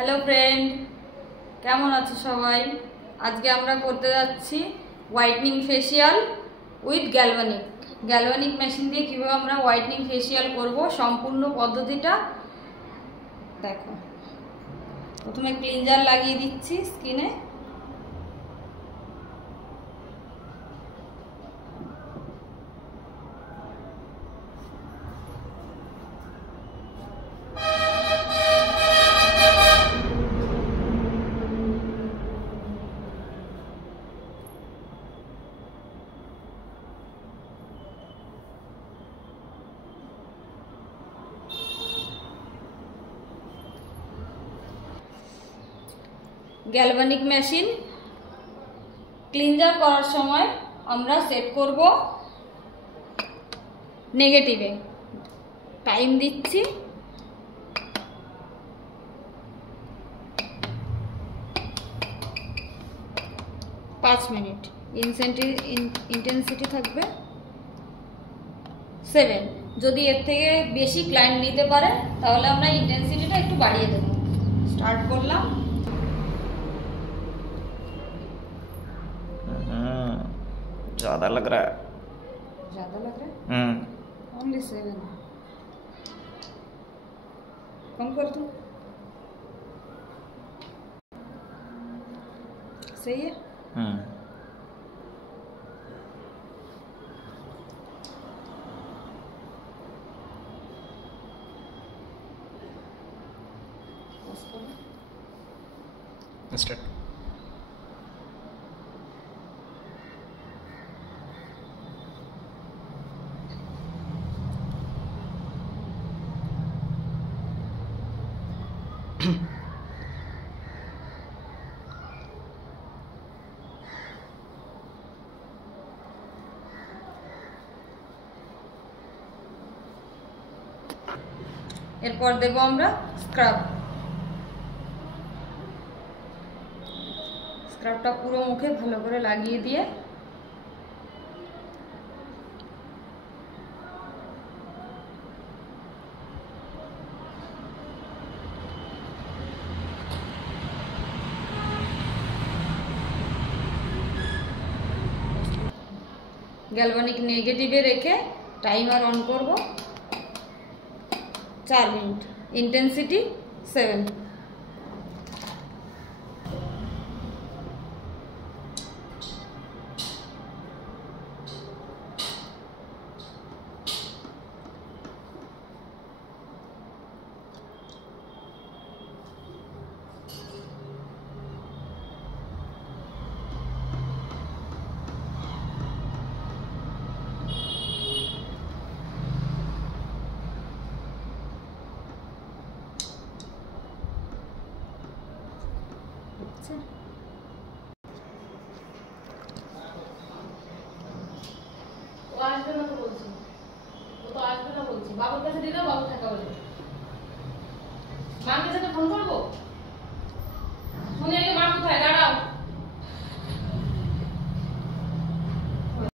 Hello friend, কেমন আছো সবাই? আজকে আমরা করতে যাচ্ছি whitening facial with galvanic machine দিয়ে কীভাবে আমরা হোয়াইটনিং ফেসিয়াল করব সম্পূর্ণ পদ্ধতিটা দেখো। প্রথমে ক্লিনজার লাগিয়ে দিচ্ছি স্কিনে। গ্যালভানিক মেশিন ক্লিনজার করার সময় আমরা সেট করব নেগেটিভে। টাইম দিচ্ছি 5 মিনিট। ইন্টেন্সিটি থাকবে 7। যদি এর থেকে বেশি ক্লায়েন্ট নিতে পারে তাহলে আমরা ইন্টেন্সিটিটা একটু বাড়িয়ে দেব। স্টার্ট করলাম। ज्यादा लग रहा है। ओनली 7। कम कर दूं? सही है। स्टार्ट। এরপর দেব আমরা স্ক্রাবটা পুরো মুখে ভালো করে লাগিয়ে দিয়ে গ্যালভানিক নেগেটিভে রেখে টাইমার অন করব। 4 মিনিট। ইন্টেন্সিটি 7। বাবুর কাছে দিলে বাবু থাকা বলে মাকে সাথে ফোন